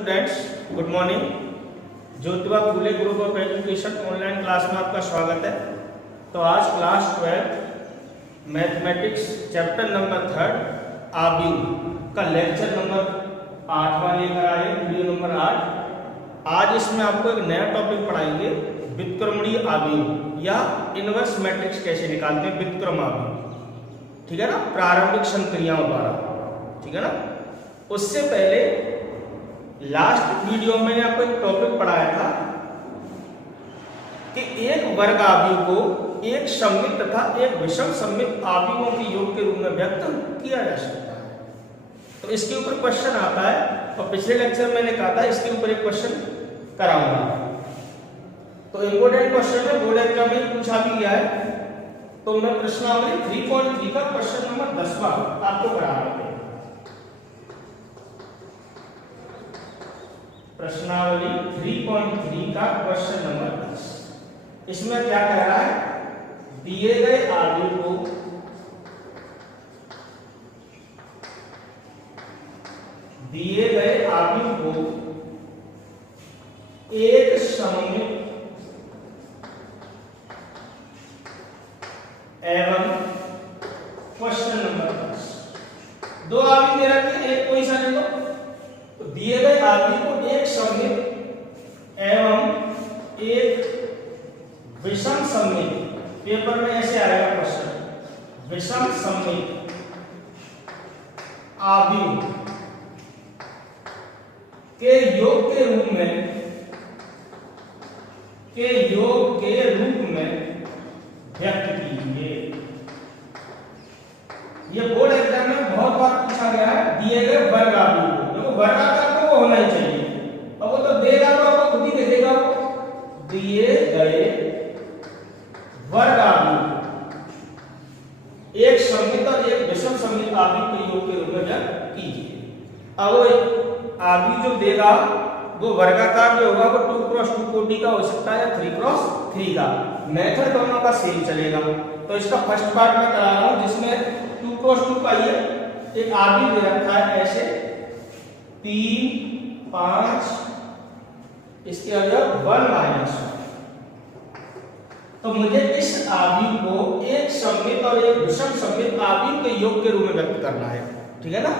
Students, good morning. Jyotiba Phule group of education online class में आपका स्वागत है। तो आज क्लास 12 मैथमेटिक्स चैप्टर नंबर 3 आव्यूह का लेक्चर नंबर 8वां लेकर आए, वीडियो नंबर 8। आज इसमें आपको एक नया टॉपिक पढ़ाएंगे, व्युत्क्रमणीय आव्यूह या इनवर्स मैट्रिक्स कैसे निकालते हैं, व्युत्क्रम आव्यूह। ठीक है ना, प्रारंभिक संक्रियाओं द्वारा। ठीक है ना। उससे पहले लास्ट वीडियो में मैंने आपको एक टॉपिक पढ़ाया था कि एक वर्ग आव्यूह को एक सममित तथा एक विषम सममित आव्यूहों के योग के रूप में व्यक्त किया जा सकता है। तो इसके ऊपर क्वेश्चन आता है और पिछले लेक्चर में मैंने कहा था इसके ऊपर एक क्वेश्चन कराऊंगा। तो इंपोर्टेंट क्वेश्चन है, बोर्ड एग्जाम में पूछा भी गया है। तो मैं प्रश्नावली 3.3 का क्वेश्चन नंबर 10वां आपको करा रहा हूं। प्रश्नावली 3.3 का क्वेश्चन नंबर 10। इसमें क्या कह रहा है, दिए गए आव्यूह को एक सममित एवं क्वेश्चन नंबर 10 दो आव्यूह दे रखे, एक कोई सा ले लो। तो दिए गए आव्यूह को एक सममित एवं एक विषम सममित, पेपर में ऐसे आएगा क्वेश्चन, विषम सममित आव्यूह के योग के रूप में व्यक्त कीजिए। ये बोर्ड एग्जाम में बहुत बार पूछा गया है। दिए गए वर्ग आव्यूह को, देखो वर्गाकार तो होना ही चाहिए, अब वो तो देगा तो आपको खुद ही दिखेगा। दिए गए वर्ग आव्यूह एक सममित और एक विषम सममित आव्यूह के योग के रूप में व्यक्त कीजिए। अब वो आव्यूह जो देगा वो वर्गाकार जो होगा वो 2x2 कोटि का हो सकता है या 3x3 का। मेथड दोनों का सेम चलेगा। तो इसका फर्स्ट पार्ट मैं करा रहा हूं जिसमें 2x2 का ये एक आव्यूह दे रखा है ऐसे 3, 5, इसके अवयव 1 - 1। तो मुझे इस आव्यूह को एक सममित और एक विषम सममित आव्यूह के योग के रूप में व्यक्त करना है। ठीक है ना।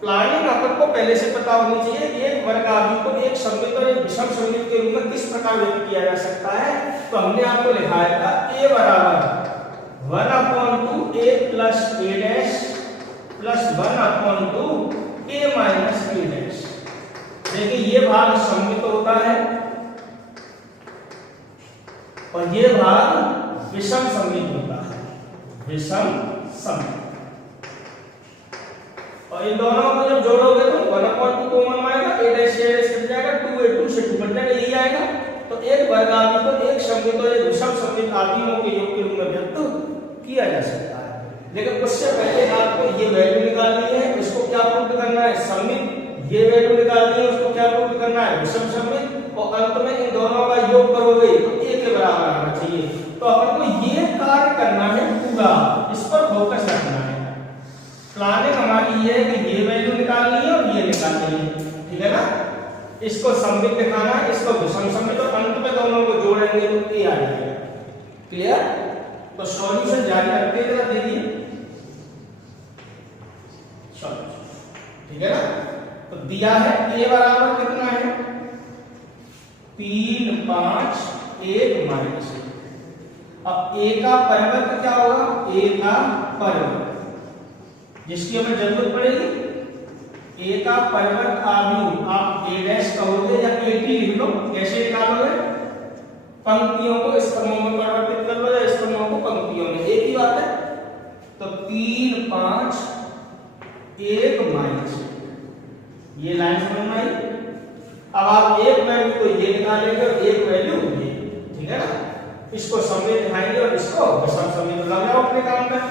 प्लानिंग आपको पहले से पता होनी चाहिए। एक वर्ग आव्यूह को एक सममित और एक विषम सममित के रूप में किस प्रकार व्यक्त किया जा सकता है। तो हमने आपको लिखाया था a बराबर 1/2 a plus a dash plus 1/2 a minus a dash। देखिए ये भाग सममित होता है और ये भाग विषम सममित होता है, विषम सममित। और इन दोनों को जब जोड़ोगे तो 1/2 कॉमन आएगा, a dash कट जाएगा, 2a2 से 2 कट जाएगा, यही आएगा। तो एक वर्ग आव्यूह को एक सममित और एक विषम सममित आव्यूहों के योग के रूप में व्यक्त किया जा सकता है। लेकिन उससे पहले आपको ये वैल्यू निकालनी है, इसको क्या प्रूव करना है, सममित। ये वैल्यू निकालनी है, उसको क्या प्रूव करना है, विषम सममित। और अंत में इन दोनों का योग करोगे तो a के बराबर आना चाहिए। तो अपन को ये कार्य करना है पूरा, इस पर फोकस रखना है। प्लानिंग हमारी ये है कि ये वैल्यू निकालनी है और ये निकालनी है। ठीक है ना। इसको सममित दिखाना है, इसको विषम सममित, और अंत में दोनों को जोड़ेंगे तो a आ जाएगा। क्लियर। तो सॉल्यूशन जारी रखते हैं, जरा देखिए सॉल्यूशन। ठीक है ना। तो दिया है a बराबर कितना है, 3, 5, 1 माइनस 1। अब a का परिवर्त क्या होगा, a का परिवर्त जिसकी हमें जरूरत पड़ेगी। a का परिवर्त आव्यूह आप a डैश कहोगे या at लिख लो। कैसे निकालोगे, पंक्तियों को स्तंभों में परिवर्तित कर लो या स्तंभों को पंक्तियों में, एक ही बात है। तो 3, 5, 1 माइनस 1, ये लाइन समझ में आई। अब आप एक वैल्यू को ये निकालेंगे और एक वैल्यू ये। ठीक है ना। इसको सममित दिखाएंगे और इसको विषम सममित। लग जाओ अपने काम में,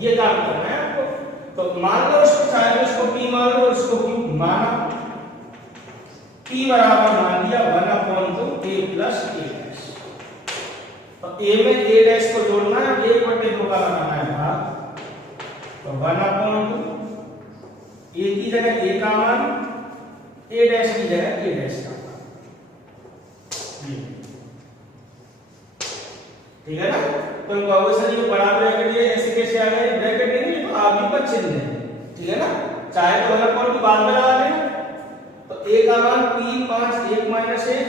ये काम करना है आपको। तो मान लो इसको, चाहे इसको p मान लो, इसको q माना, p बराबर मान दिया 1/2 a plus a dash। तो a में a dash को जोड़ना है, 1/2 का लगाना है भाग। तो 1/2 a की जगह a का मान ए डैश की जगह ए डैश का, ठीक है ना। तो सर ये बड़ा ब्रैकेट ये ऐसे कैसे आ गया, ब्रैकेट नहीं तो आप भी पर चिन्ह है, ठीक है ना। चाहे तो अलग पॉइंट बाद में लगा लें। तो a का मान 3 5 1 माइनस 1,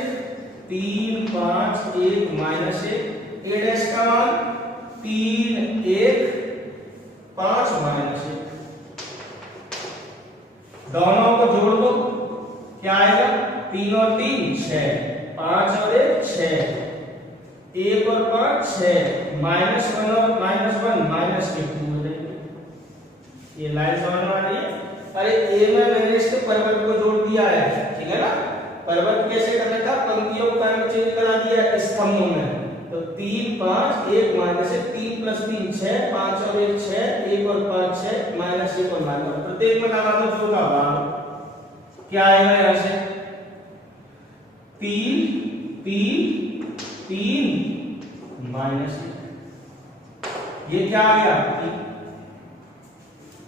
3 5 1 माइनस 1, a डैश का मान 3 1 5 माइनस 1। दोनों को जोड़ दो, क्या आएगा, 3 और 3 6, 5 और 1 6, 1 और 5 6, -1 और -1 -2 हो जाएगी। ये लाइन समझ में आ रही है। अरे ए में मैंने इसके परिवर्त को जोड़ दिया है, ठीक है ना। परिवर्त कैसे करना था, पंक्तियों का चेंज करा दिया स्तंभों में। तो 3 5 1 माइनस 3 + 3 6, 5 और 1 6, 1 और 5 6, -1 और -1। प्रत्येक में लगा दो जो का भाग, क्या आएगा यहां से 3 3 3 -1, ये क्या आ गया 3,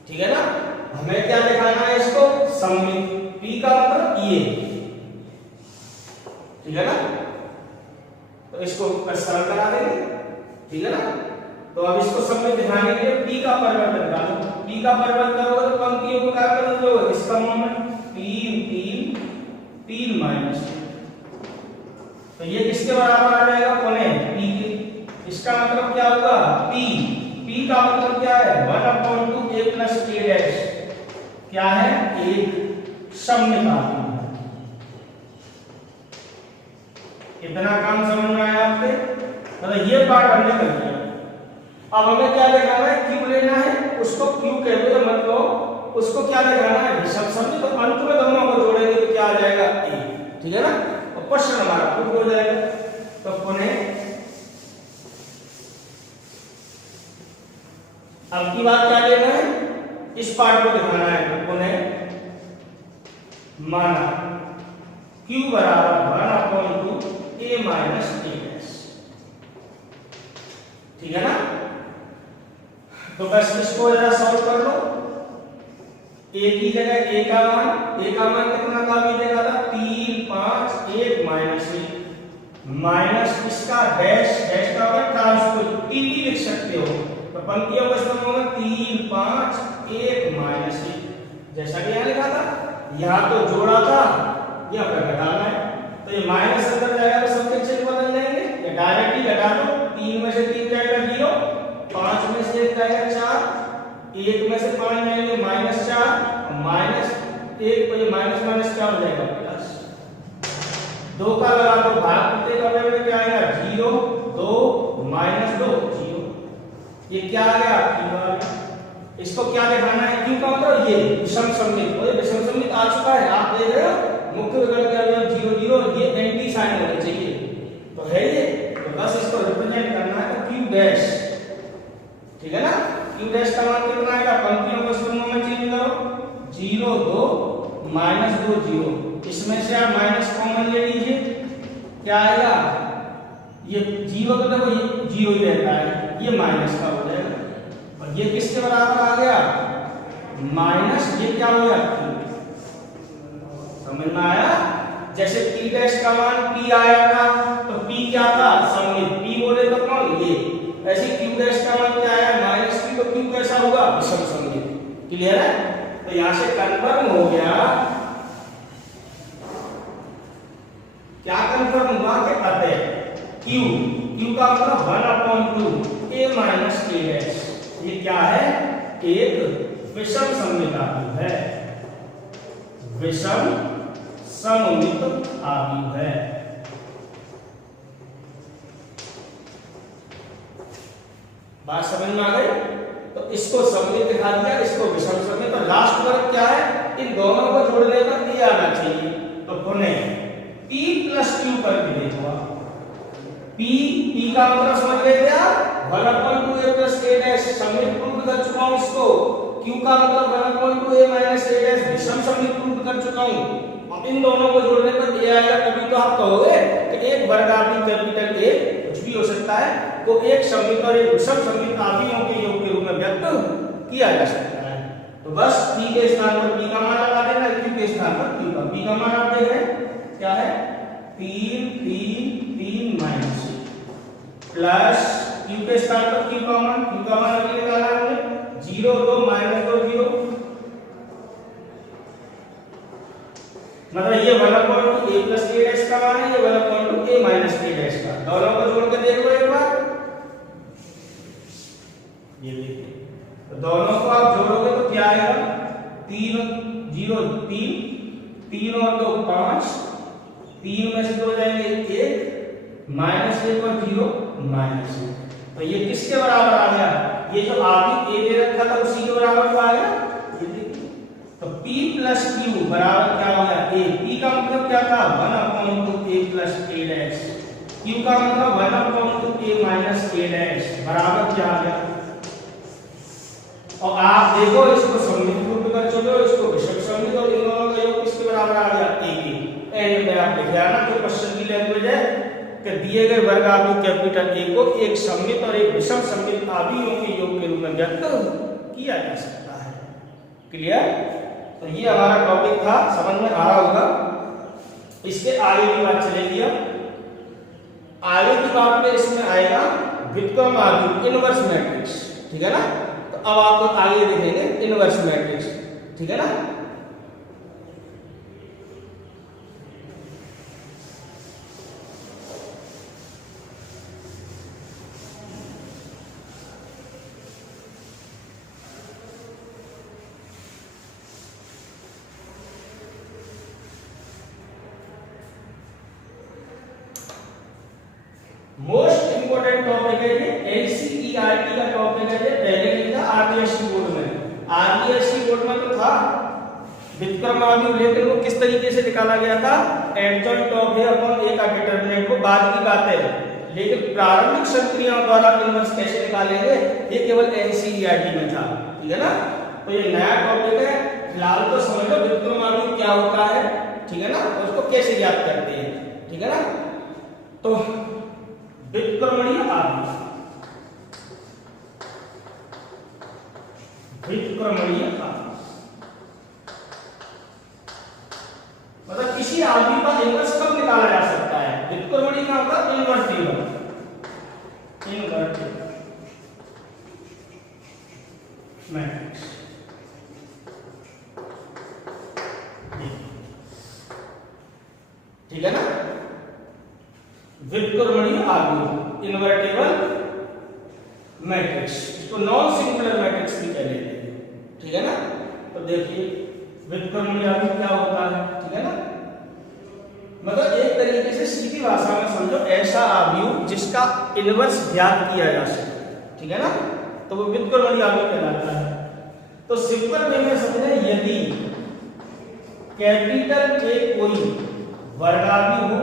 ठीक है ना। हमें क्या दिखाना है इसको, सममित, p का मतलब ये, ठीक है ना। तो इसको सरल करा देंगे, ठीक है ना। तो अब इसको सममित दिखाने के लिए p का परिवर्तन करा दो। p का परिवर्तन करोगे तो पंक्तियों को क्या कर दोगे, स्तंभों में 3 3 3 -3। तो ये किसके बराबर आ जाएगा, कोने p के। इसका मतलब क्या होगा, p का मतलब क्या है, 1/2 a + a डैश, क्या है, एक सममित आव्यूह है। इतना काम समझ में आया आपके, मतलब ये पार्ट हमने कर दिया। अब हमें क्या दिखाना है, क्यू लेना है, उसको क्यू कहते हैं, मतलब उसको क्या दिखाना है, विषम सममित। तो अंत में दोनों को जोड़ेंगे तो क्या आ जाएगा, ए, ठीक है ना। तो क्वेश्चन हमारा प्रूव हो जाएगा। तो पुनः अब की बात क्या लेना है, इस पार्ट को दिखाना है। तो पुनः माना q बराबर 1/2 a माइनस a डैश, ठीक है ना। तो बस इसको जरा सॉल्व कर लो। a की जगह a का मान कितना का भी देखा था, 3 5 1 -1 माइनस इसका डैश, डैश का होगा ट्रांसपोज, t भी लिख सकते हो। तो पंक्तियों का स्तंभ होगा 3 5 1 -1, जैसा कि यहां लिखा था। यहां तो जोड़ा था, यहां पर घटाना है। तो ये माइनस अंदर जाएगा तो सबके चिन्ह बदल जाएंगे, या डायरेक्ट ही घटा दो। 3 में से 3 जाएगा 0, 5 में से 1 जाएगा 4, 1 में से 5 जाएंगे -4, -1 तो ये माइनस क्या हो जाएगा, प्लस। 2 का लगा दो भाग, प्रत्येक अवयव में क्या आएगा, 0 2 -2 0, ये क्या आ गया, q आ गया। इसको क्या दिखाना है, q का मतलब ये विषम सममित। और ये विषम सममित आ चुका है, आप देख रहे हो। मुख्य विकर्ण के अवयव 0 0, ये एंटी साइन होने चाहिए, तो है ये। तो बस इसको रिप्रेजेंट करना है, तो q डैश, ठीक है ना। q डैश का मान कितना आएगा, पंक्तियों को स्तंभों में चेंज करो, 0 2 -2 0, इसमें से आप माइनस कॉमन ले लीजिए, क्या आएगा, ये 0 तो देखो ये 0 ही रहता है, ये माइनस का हो जाएगा। और ये किसके बराबर आ गया, माइनस, ये क्या हो गया, समझ में आया। जैसे p डैश का मान p आया था, तो p क्या था, सममित, p बोले तो कौन, ये। ऐसे q डैश का मान क्या आया, -p, तो q कैसा होगा, विषम सममित। क्लियर है। तो यहां से कन्फर्म हो गया, क्या कन्फर्म हुआ कि अतः q का मतलब 1/2 a माइनस a डैश, ये क्या है, एक विषम सममित आव्यूह है, विषम सममित आव्यूह है। बात समझ में आ गई। तो इसको सममित दिखा दिया, इसको विषम सममित। तो लास्ट वर्ग क्या है, इन दोनों को जोड़ने पर ये आना चाहिए। तो पुनः p + q करके देखो, p का मतलब समझ गए क्या, 1/2 a + a डैश, सममित प्रूव कर चुका हूं इसको। q का मतलब 1/2 a - a डैश, विषम सममित प्रूव कर चुका हूं। अब इन दोनों को जोड़ने पर a आएगा, तभी तो आप कहोगे कि एक वर्गाकार कैपिटल A कुछ भी हो सकता है, को एक सममित और एक विषम सममित आव्यूहों के योग के रूप में व्यक्त किया जा सकता है। तो बस p के स्थान पर p का मान लगा देना, q के स्थान पर Q का, P का मान आप देख रहे हैं क्या है 3 3 3 माइनस प्लस Q के स्थान पर Q का मान अभी निकाला है हमने 0 2 माइनस 2 0, मतलब ये 1/a प्लस a डैश का मान है, ये 1/a माइनस a डैश का, दोनों को जोड़ के देख लो एक बार, ये देखिए तो दोनों को आप जोड़ोगे तो क्या आएगा 3 0 3 3 और 2 5, 3 में से 2 जाएंगे 1 माइनस 1 और 0 माइनस 1, तो ये किसके बराबर आ गया, ये जो आगे a दे रखा था उसी के बराबर तो आ गया, ये देखिए तो p प्लस q बराबर क्या हो गया a, p का मतलब क्या था 1/a plus a dash, q का मतलब 1/a माइनस a डैश बराबर क्या आ गया, और आप देखो इसको सममित रूप कर चलो, इसको विषम सममित, और इन दोनों का योग किसके बराबर आ गया a के, एंड में आप लिख ना तो क्वेश्चन की लैंग्वेज है कि दिए गए वर्ग आव्यूह कैपिटल A को एक सममित और एक विषम सममित आव्यूहों के योग के रूप में व्यक्त किया जा सकता है। क्लियर? तो ये हमारा टॉपिक था, समझ में आ रहा होगा। इसके आगे की बात चलेगी, अब आगे की बात में इसमें आएगा व्युत्क्रम आव्यूह इनवर्स मैट्रिक्स, ठीक है ना। तो अब आपको आगे देखेंगे इनवर्स मैट्रिक्स, ठीक है ना। मोस्ट इंपोर्टेंट टॉपिक है ये, एनसीईआरटी का टॉपिक है ये, पहले नहीं था आरबीएससी बोर्ड में। आरबीएससी बोर्ड में तो था व्युत्क्रम आव्यूह, लेकिन वो किस तरीके से निकाला गया था, एडजॉइंट ऑफ ए अपॉन ए का डिटरमिनेंट, वो बाद की बात है, लेकिन प्रारंभिक संक्रियाओं द्वारा इनवर्स कैसे निकालेंगे ये केवल एनसीईआरटी में था, ठीक है ना। तो ये नया टॉपिक है, फिलहाल तो समझ लो व्युत्क्रम आव्यूह क्या होता है, ठीक है ना, उसको कैसे ज्ञात करते हैं, ठीक है ना। तो व्युत्क्रमणीय आव्यूह, व्युत्क्रमणीय आव्यूह मतलब किसी आव्यूह का इनवर्स कब निकाला जा सकता है, व्युत्क्रमणीय का होगा इनवर्टिबल, इनवर्टिबल मैट्रिक्स, ठीक है ना। व्युत्क्रमणीय आव्यूह इनवर्टिबल मैट्रिक्स, इसको नॉन सिंगुलर मैट्रिक्स भी कह लेते हैं, ठीक है ना। तो देखिए व्युत्क्रमणीय आव्यूह क्या होता है, ठीक है ना, मतलब एक तरीके से सीधी भाषा में समझो ऐसा आव्यूह जिसका इनवर्स ज्ञात किया जा सके, ठीक है ना, तो वो व्युत्क्रमणीय आव्यूह कहलाता है। तो सिंपल वे में समझे, यदि कैपिटल ए कोई वर्गाव्यूह हो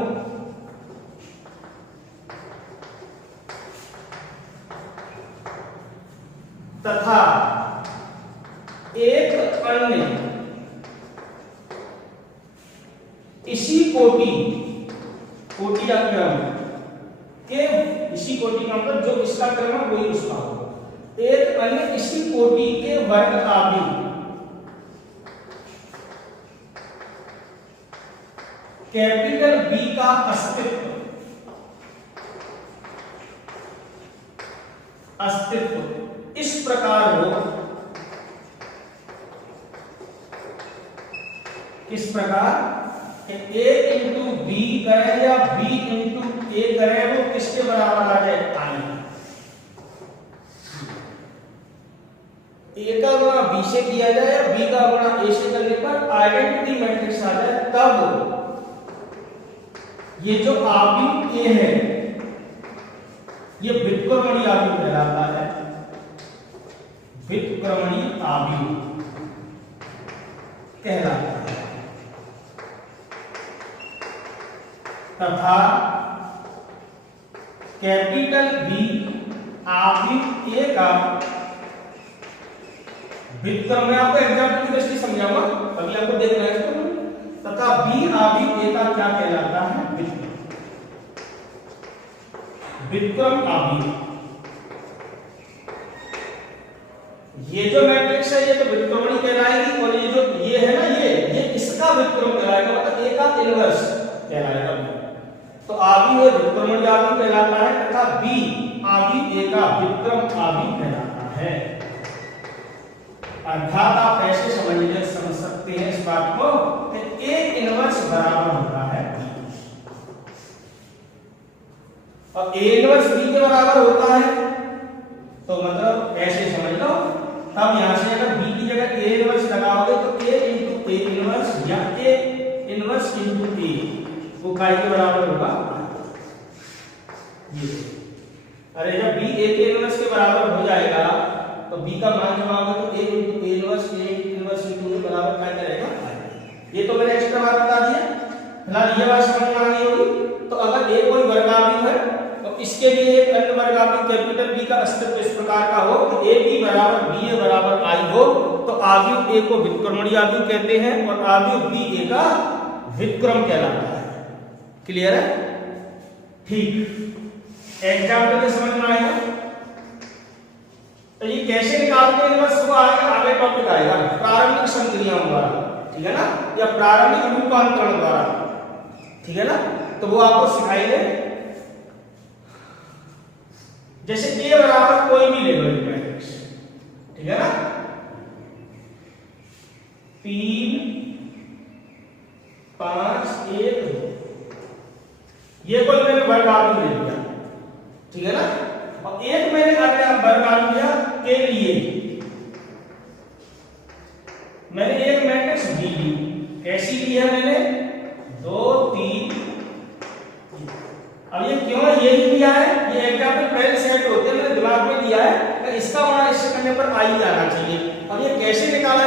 तथा एक अन्य इसी कोटि या क्रम के, इसी कोटि का मतलब जो इसका क्रम है वही उसका हो, एक अन्य इसी कोटि के वर्ग आव्यूह कैपिटल बी का अस्तित्व इस प्रकार हो, किस प्रकार ए इंटू बी करें या बी इंटू ए करें, वो किसके बराबर आ जाए, आई, ए का गुणा बी से किया जाए या बी का गुणा ए से करने पर आइडेंटिटी मैट्रिक्स आ जाए, तब ये जो आव्यूह ए है ये व्युत्क्रमणीय आव्यूह कहलाता है, व्युत्क्रमणीय आव्यूह कहलाता है। तथा कैपिटल बी आव्यूह ए का व्युत्क्रम, मैं आपको एग्जांपल की दृष्टि समझाऊंगा, अभी आपको देखना है इसको। तथा बी आव्यूह ए का क्या कहलाता है, व्युत्क्रम आव्यूह। ये जो मैट्रिक्स है ये तो व्युत्क्रमणीय कहलाएगी, और ये जो ये है ना, ये इसका का व्युत्क्रम कहलाएगा, मतलब ए का इनवर्स कहलाएगा। तो आदि ए व्युत्क्रमण आदि कहलाता है तथा बी आदि ए का व्युत्क्रम आदि कहलाता है। अर्थात आप ऐसे समझ सकते हैं इस बात को कि ए इनवर्स बराबर होता है और ए इनवर्स बी के बराबर होता है। तो मतलब ऐसे समझ लो, तब यहां से अगर बी की जगह ए इनवर्स लगाओगे तो ए इंटू ए इनवर्स या ए इनवर्स इंटू ए वो काय के बराबर होगा ये। अरे जब बी ए के इनवर्स के बराबर हो जाएगा तो बी का मान जब आओगे तो ए इंटू ए इनवर्स इंटू ए बराबर क्या करेगा। ये तो मैंने एक्स्ट्रा बात बता दिया, फिलहाल ये बात समझ में आ गई होगी। तो अगर ए कोई वर्गावयव है तो इसके लिए एक अन्य वर्गावयव कैपिटल बी का अस्तित्व इस प्रकार का हो कि ए बी बराबर बी ए बराबर आई हो, तो आव्यूह ए को व्युत्क्रमणीय आव्यूह कहते हैं और आव्यूह बी ए का व्युत्क्रम कहलाता है। क्लियर है? ठीक, एग्जाम्पल समझ में आएगा। तो ये कैसे निकालते हैं बस वो आएगा, आगे टॉपिक आएगा प्रारंभिक संक्रियाओं द्वारा, ठीक है ना, या प्रारंभिक रूपांतरण द्वारा, ठीक है ना। तो वो आपको सिखाएंगे। जैसे ए बराबर कोई भी ले लो मैट्रिक्स, ठीक है ना, 3 5 1 2, ये कोई मैंने वर्गावयव ले लिया, ठीक है ना, और एक मैंने अन्य वर्गावयव लिया के लिए मैंने एक मैट्रिक्स बी ली। कैसी ली है मैंने? 2 3। अब ये क्यों यही लिया है, ये एग्जाम्पल पहले सेट होते हैं, मैंने दिमाग में लिया है कि इसका होना इससे करने पर आई आना चाहिए। अब ये कैसे निकाला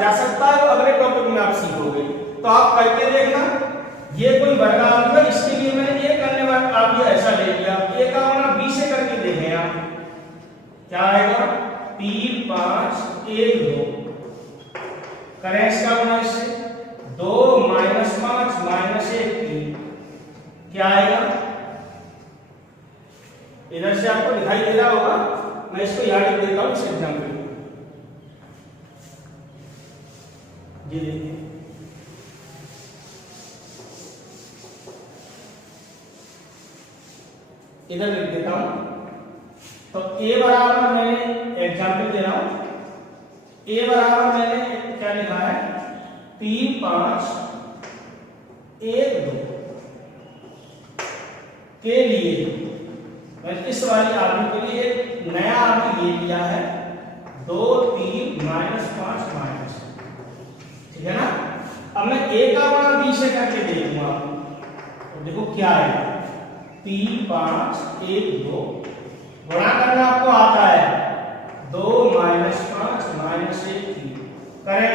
जा सकता है वो अगले टॉपिक में आप सीखोगे, तो आप करके देखना। ये कोई वर्गावयव है, इसके लिए मैंने एक अन्य वर्गावयव ऐसा ले लिया, ए का होना बी से करके देखें आप क्या आएगा। 3 5 1 2 करें इसका होना इससे 2 -5 -1 3 क्या आएगा। इधर से आपको दिखाई दे रहा होगा, मैं इसको याद लिख देता हूं इस एग्जाम्पल में। जी देखिए, इधर लिख देता हूं। तो ए बराबर मैंने एग्जाम्पल दे रहा हूं, ए बराबर मैंने क्या लिखा है 3 5 1 2 के लिए मैंने इस वाली आदमी के लिए एक नया आदमी ले लिया है 2 3 -5 ठीक है ना। अब मैं ए का मान बी से करके देखूंगा तो देखो क्या है 3 5 1 2 गुणा करना आपको आता है 2 -5 -1 3 करें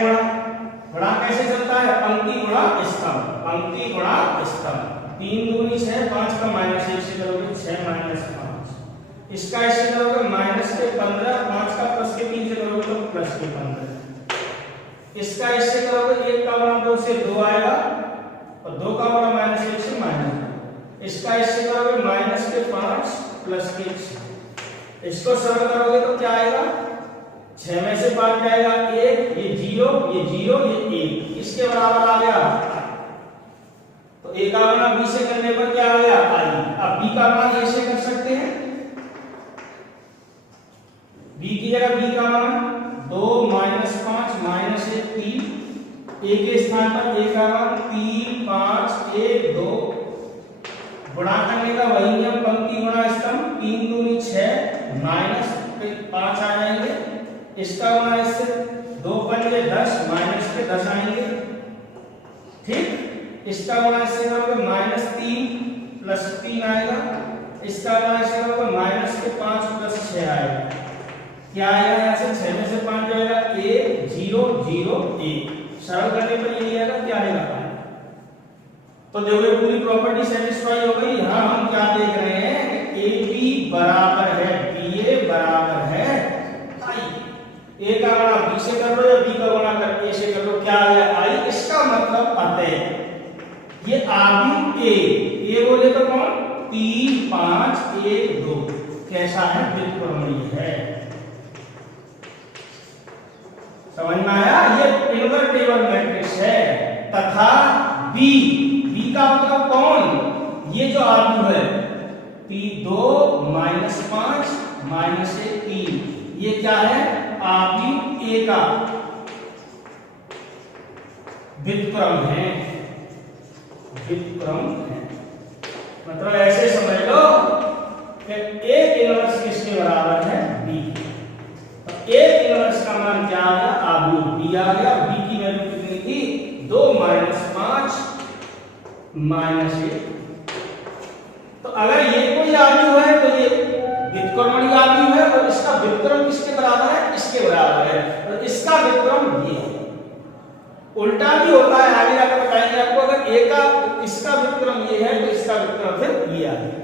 गुणा कैसे चलता है पंक्ति गुणा स्तंभ, पंक्ति गुणा स्तंभ। 3 दूनी 6 5 का -1 से करोगे 6 -5, इसका ऐसे करोगे माइनस के 15, 5 का प्लस के 3 से करोगे तो प्लस के 15, इसका ऐसे करोगे 1 का गुणा 2 से 2 आएगा और 2 का गुणा -1 से -2, इसका ऐसे करोगे माइनस के 5 प्लस के 6, इसको सरल करोगे तो क्या आएगा 6 में से 5 जाएगा 1, ये 0 ये 0 ये 1, इसके बराबर आ गया। तो ए का गुणा बी से करने पर क्या आ गया आई। अब बी का मान ऐसे कर सकते हैं, बी की जगह बी का मान 2 -5 -1 3, ए के स्थान पर ए का मान 3 5 1 2, गुणा करने का वही नियम पंक्ति गुणा स्तंभ, 3 दूनी 6 माइनस 5 आ जाएंगे, इसका गुणा इससे 2 पंजे 10 माइनस के 10 आएंगे, ठीक। इसका गुणा इससे करोगे -3 प्लस 3 आएगा, इसका गुणा इससे करोगे माइनस के 5 प्लस 6 आएगा, क्या आएगा यहाँ से 6 में से 5 जाएगा 1 0 0 1, सरल करने पर ये आएगा क्या आएगा। तो देखो पूरी प्रॉपर्टी सेटिस्फाई हो गई। यहाँ हम क्या देख रहे हैं कि ए बी बराबर है बी ए बराबर है आई। ए का गुणा बी से कर लो या बी का गुणा कर ए से कर लो, क्या आ गया आई। इसका मतलब अतः ये आव्यूह ए बोले तो कौन 3 5 1 2 कैसा है व्युत्क्रमणीय है। समझ में आया, ये इनवर्टेबल मैट्रिक्स है। तथा बी, बी का मतलब कौन, ये जो आव्यूह है P2 -5 -1 3, ये क्या है, आव्यूह ए का व्युत्क्रम है, व्युत्क्रम है। मतलब ऐसे समझ लो कि एक इनवर्स किसके बराबर है, बी। तो एक इनवर्स का मान क्या आ गया, आव्यूह बी आ गया। बी की वैल्यू कितनी थी, 2 -5 -1। तो अगर ये कोई आव्यूह है तो ये व्युत्क्रमणीय आव्यूह है, और इसका व्युत्क्रम किसके बराबर है, इसके बराबर है। तो इसका व्युत्क्रम ये है। उल्टा भी होता है, आगे जाकर बताएंगे आपको। अगर ए का इसका व्युत्क्रम ये है तो इसका व्युत्क्रम फिर ये आ गया।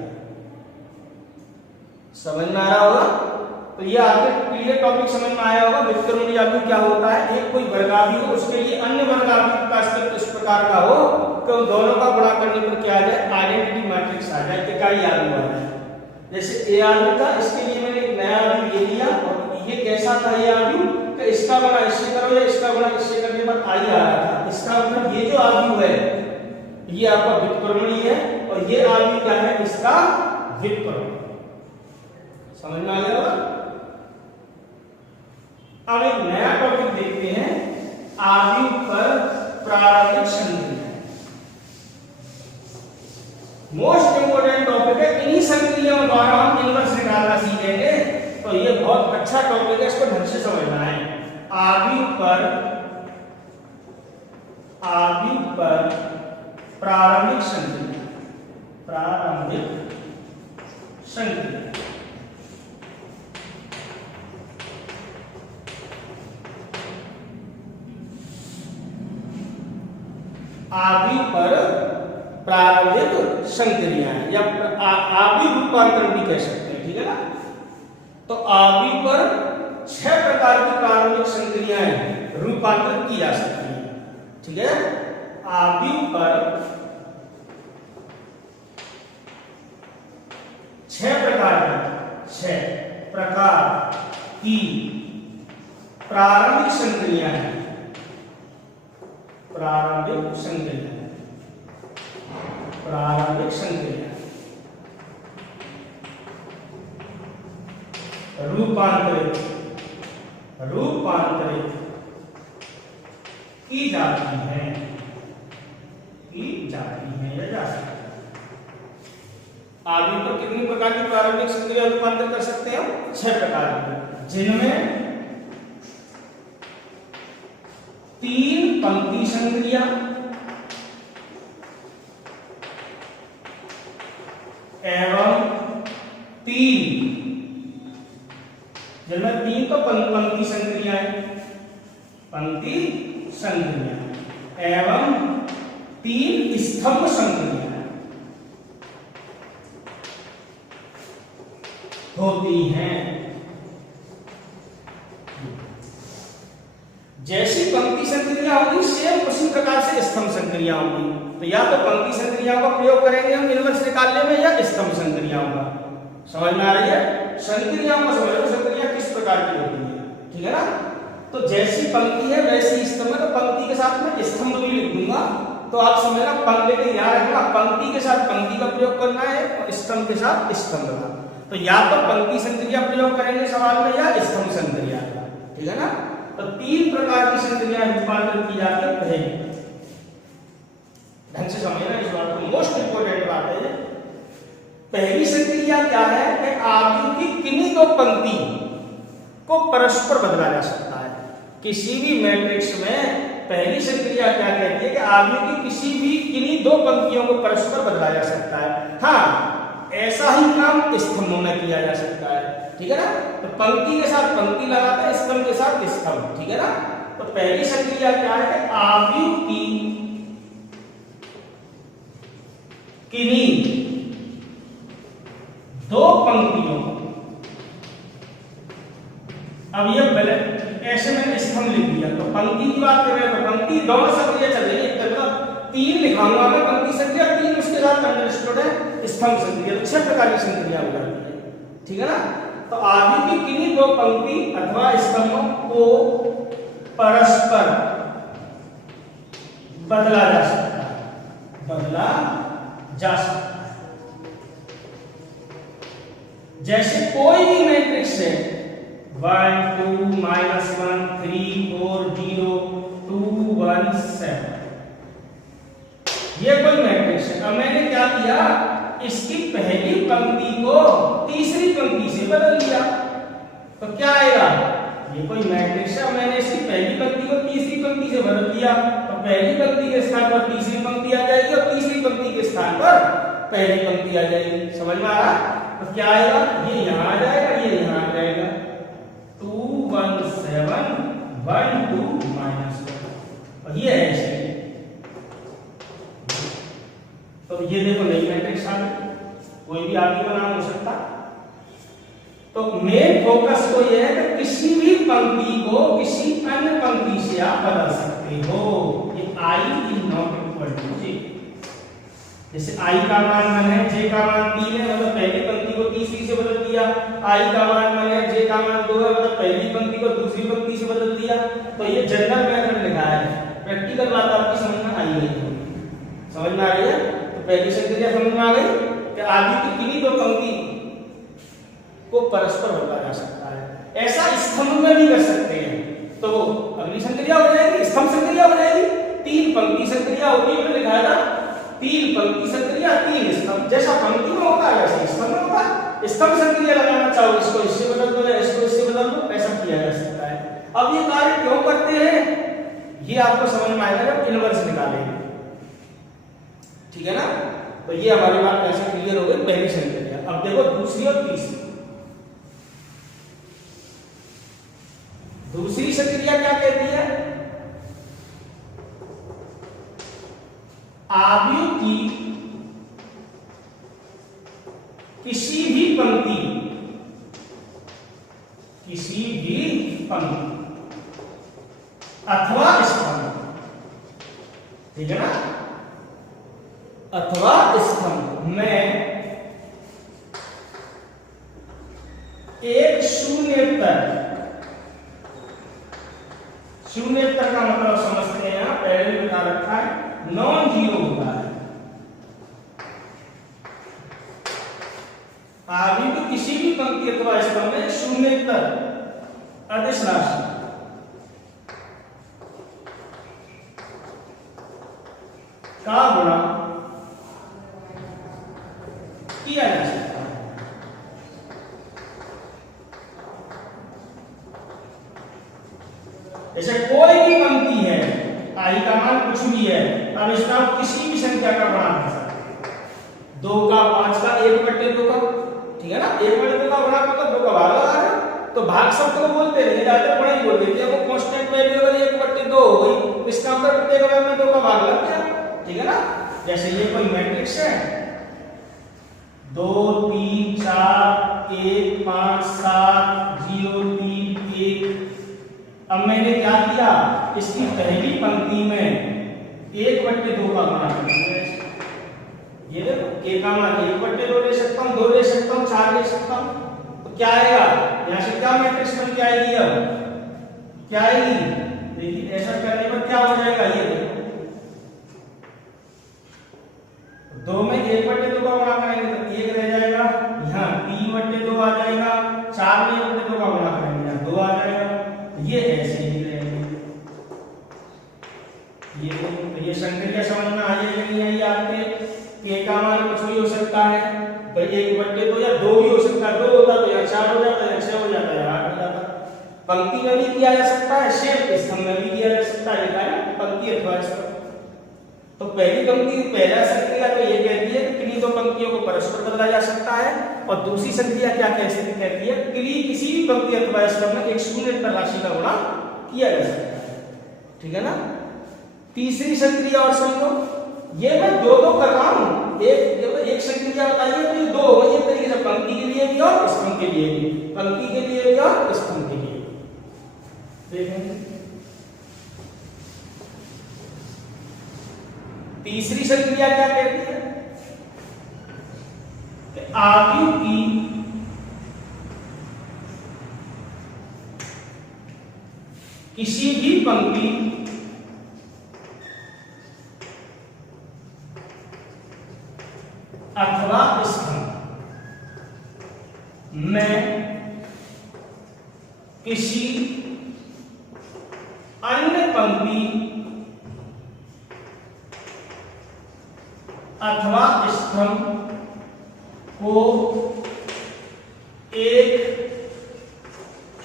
समझ में आ रहा होगा। तो ये आपके क्लियर टॉपिक समझ में आया होगा। व्युत्क्रमणीय आव्यूह क्या होता है, एक कोई वर्गाव्यूह हो, उसके लिए अन्य वर्गाव्यूह का अस्तित्व इस प्रकार का हो कि उन दोनों का गुणा करने पर क्या आ जाए, आइडेंटिटी मैट्रिक्स आ जाए, इकाई आव्यूह आ जाए। जैसे ए आव्यूह था, इसके लिए मैंने एक नया आव्यूह ये लिया, और ये कैसा था ये आव्यूह कि इसका गुणा इससे करो या इसका गुणा इससे करने पर आई आ रहा था। इसका मतलब ये जो आव्यूह है ये आपका व्युत्क्रमणीय है, और ये आव्यूह क्या है, इसका व्युत्क्रम। समझ में आ गया होगा। अब एक नया टॉपिक देखते हैं, आव्यूह पर प्रारंभिक संक्रिया। मोस्ट इंपोर्टेंट टॉपिक है, इन्हीं संक्रियाओं द्वारा हम इनवर्स निकालना सीखेंगे। तो ये बहुत अच्छा टॉपिक है, इसको ढंग से समझना है। आव्यूह पर प्रारंभिक संक्रिया, प्रारंभिक संक्रिया। आव्यूह पर प्रारंभिक संक्रियाएं या आव्यूह रूपांतरण भी कह सकते हैं, ठीक है ना। तो आव्यूह पर 6 प्रकार की प्रारंभिक संक्रियाएं रूपांतरित की जा सकती हैं, ठीक है। आव्यूह पर 6 प्रकार की प्रारंभिक संक्रियाएं, प्रारंभिक संक्रिया रूपांतरित की जाती है या जा सकती है। आव्यूह पर कितनी प्रकार की प्रारंभिक संक्रिया रूपांतरित कर सकते हैं हम, 6 प्रकार की, जिनमें 3 पंक्ति संक्रिया एवं 3, जिनमें 3 तो पंक्ति संक्रिया एवं 3 स्तंभ संक्रिया होती हैं। जैसी पंक्ति संक्रिया होगी सेम उसी प्रकार से स्तंभ संक्रिया होगी। तो या तो पंक्ति संक्रियाओं का प्रयोग करेंगे हम इनवर्स निकालने में, या स्तंभ संक्रियाओं का। समझ में आ रही है। संक्रियाओं को समझ लो, संक्रिया किस प्रकार की होती है, ठीक है ना। तो जैसी पंक्ति है वैसी स्तंभ है, तो पंक्ति के साथ में स्तंभ भी लिख दूंगा। तो आप समझना, पंक्ति के ध्यान रखना, पंक्ति के साथ पंक्ति का प्रयोग करना है और स्तंभ के साथ स्तंभ का। तो या तो पंक्ति संक्रिया प्रयोग करेंगे सवाल में, या स्तंभ संक्रिया का, ठीक है ना। तो 3 प्रकार की संक्रियाएं रूपांतरित की जाती है। पहली, ढंग से समझना इस बात को, मोस्ट इंपोर्टेंट बात है। पहली संक्रिया क्या है कि आव्यूह की किन्हीं 2 पंक्ति को परस्पर बदला जा सकता है। किसी भी मैट्रिक्स में पहली संक्रिया क्या कहती है कि आव्यूह की किसी भी किन्हीं 2 पंक्तियों को परस्पर बदला जा सकता है। हाँ, ऐसा ही काम स्तंभों में किया जा सकता है, ठीक है ना। तो पंक्ति के साथ पंक्ति लगाते हैं, स्तंभ के साथ स्तंभ, ठीक है ना। तो पहली संक्रिया क्या है कि आव्यूह की किन्हीं 2 पंक्तियों, अब ये ऐसे मैंने स्तंभ लिख दिया, तो पंक्ति की बात कर रहे हैं तो पंक्ति दोनों संक्रिया चल रही है। मतलब 3 लिखाऊंगा मैं पंक्ति संक्रिया, 3 उसके साथ अंडरस्टूड है स्तंभ संक्रिया। तो 6 प्रकार की संक्रिया हो जाती है, ठीक है ना। तो आव्यूह की किन्हीं 2 पंक्ति अथवा स्तंभों को परस्पर बदला जा सकता है, बदला जा सकता है। जैसे कोई भी मैट्रिक्स है 1 2 -1 3 4 0 2 1 7, ये कोई मैट्रिक्स है। अब मैंने क्या किया, इसकी पहली पंक्ति को तीसरी पंक्ति से बदल दिया, तो क्या आएगा, ये कोई मैट्रिक्स है, मैंने इसकी पहली पंक्ति को तीसरी पंक्ति से बदल दिया, तो पहली पंक्ति के स्थान पर तीसरी पंक्ति आ जाएगी और तीसरी पंक्ति के स्थान पर पहली पंक्ति आ जाएगी। समझ में आ रहा है? तो क्या आएगा, ये यहां आ जाएगा, ये यहां आ जाएगा, 2 1 7 1 2 -1, और ये है ऐसे। तो ये देखो नई मैट्रिक्स आ गई, कोई भी आगे का नाम हो सकता। तो मेन फोकस तो ये है कि किसी भी पंक्ति को किसी अन्य पंक्ति से आप बदल सकते हो। ये I is not equal to J, जैसे I का मान 1 है, J का मान 3 है, मतलब पहली पंक्ति को तीसरी से बदल दिया। I का मान 1 है, J का मान 2 है, मतलब पहली पंक्ति को दूसरी पंक्ति से बदल दिया। तो ये जनरल मेथड लिखा है, प्रैक्टिकल बात आपकी समझ में आई है, समझ में आ रही है? तो पहली संक्रिया समझ में आ गई कि आगे की किन्हीं दो पंक्ति को परस्पर बदला जा सकता है। ऐसा स्तंभ में भी कर सकते हैं, तो अगली संक्रिया हो जाएगी, स्तंभ संक्रिया हो जाएगी। 3 पंक्ति संक्रिया होती है, लिखा था 3 पंक्ति संक्रिया 3 स्तंभ, जैसा पंक्ति में होता है वैसे स्तंभ में होता है। स्तंभ संक्रिया लगाना चाहो, इसको इससे बदल दो या इसको इससे बदल दो, ऐसा किया जा सकता है। अब ये कार्य क्यों करते हैं, ये आपको समझ में आएगा जब इनवर्स निकालेंगे, ठीक है ना? तो ये हमारी बात कैसे क्लियर हो गई, पहली संक्रिया। अब देखो दूसरी और तीसरी। दूसरी संक्रिया क्या कहती है, आव्यूह की किसी भी पंक्ति अथवा स्तंभ, ठीक है ना, अथवा स्तंभ में एक शून्येतर का मतलब समझते हैं, पहले भी बता रखा है, नॉन जीरो होता है। आगे तो किसी भी पंक्ति अथवा स्तंभ में शून्येतर अदिश राशि का गुणा किया जा सकता है। जैसे कोई भी पंक्ति है, आई का मान कुछ भी है, अब इसका आप किसी भी संख्या का गुणा कर सकते हैं। 2 का 5 का 1/2 का, ठीक है ना, 1/2 का गुणा कर 2 का भाग लगा रहे हो, तो भाग शब्द को बोलते हैं, ज्यादातर बड़ा ही बोलते हैं। वो कांस्टेंट वेरिएबल 1/2 हो गई, इसका अंदर प्रत्येक में 2 का भाग लग गया, ठीक है ना। जैसे ये कोई मैट्रिक्स है 2 3 4 1 5 7 0 3 1। अब मैंने क्या किया, इसकी पहली पंक्ति में 1/2 का गुणा कर दिया। ये देखो k का मान 1/2 ले सकता हूं, 2 ले सकता हूं, 4 ले सकता हूं, तो क्या आएगा, यहां से क्या मैट्रिक्स बन के आएगी, अब क्या आएगी, देखिए ऐसा करने पर क्या हो जाएगा, ये देखो 2 में 1/2 का गुणा करेंगे तो 1 रह जाएगा, यहाँ 3/2 आ जाएगा, 4 में 1/2 का गुणा करेंगे यहाँ 2 आ जाएगा, ये ऐसे ही रहेंगे। ये संक्रिया समझ में आ जाएगी, नहीं आपके k का मान कुछ भी हो सकता है, तो 1/2 या 2 भी हो सकता है, 2 होता तो यहाँ 4 हो जाता है, 6 हो जाता है, 8 हो जाता है। पंक्ति में भी किया जा सकता है, शेप स्तंभ में भी किया जा सकता है, लिखा है पंक्ति अथवा स्तंभ। तो पहली पंक्ति पहला संक्रिया तो ये कहती है कि किन्हीं दो पंक्तियों को परस्पर बदला जा सकता है, और दूसरी संक्रिया क्या कहती है कि किसी भी पंक्ति अथवा स्तंभ में एक शून्येतर राशि का गुणा किया जा सकता है, ठीक है ना। तीसरी संक्रिया और समझो, ये मैं 2 कर रहा हूं, एक संक्रिया बताइए तो ये 2 हो गई, एक तरीके से पंक्ति के लिए भी और स्तंभ के लिए भी, पंक्ति के लिए भी और स्तंभ के लिए भी। देखेंगे तीसरी संक्रिया क्या कहती है कि आव्यूह की किसी भी पंक्ति अथवा स्तंभ में किसी अन्य पंक्ति अथवा स्तंभ को एक